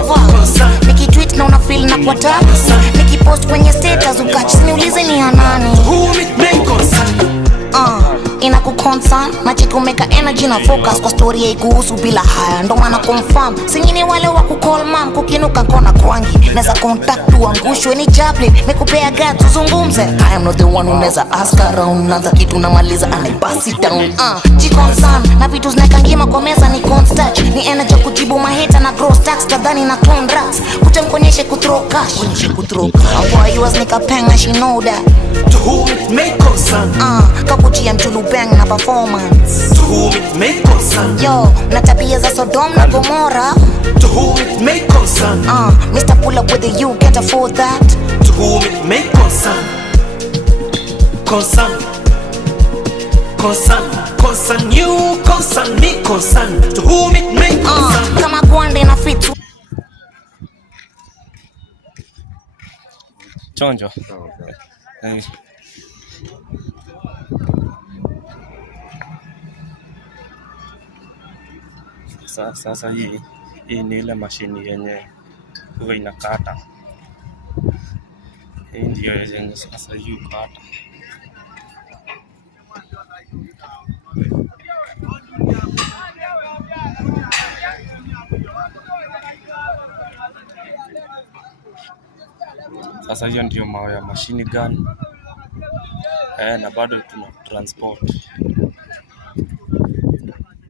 unavaa. Nikitweet na una feel na kwa tag, nikipost kwenye status ukach niulize ni ya nani. Inakuconcern na cheki umeka energy na focus kwa story ya kuhusu bila haya, ndo maana confirm singine wale wa kucall mom kukinuka kona kwangi neza contact uangushwe ni jable mekupea gad tuzungumze. I am not the one who neza ask around naza kitu namaliza and I pass it down. G-concern na vitu zinakangima kwa meza ni constant, ni energy kujibu maheta na gross tax kadhani na clone rats kutemkonyeshe kuthrow cash hapo ayuwas nikapenga she know that to whom it may concern. Kakujia mtulu bang na performance to whom it may concern. Yo, na tabia za Sodom na Gomorrah to whom it may concern. Mr. Pull up with the you can't afford that to whom it may concern. Concern you, concern me, concern to whom it may concern. Kama gwande na fit chonjo. Sasa hii ni ile mashini yenye huwa inakata. Hii ndio yenye sasa hii ukata. Sasa hiyo ndio mawe ya machine gun. Na bado tuna transport.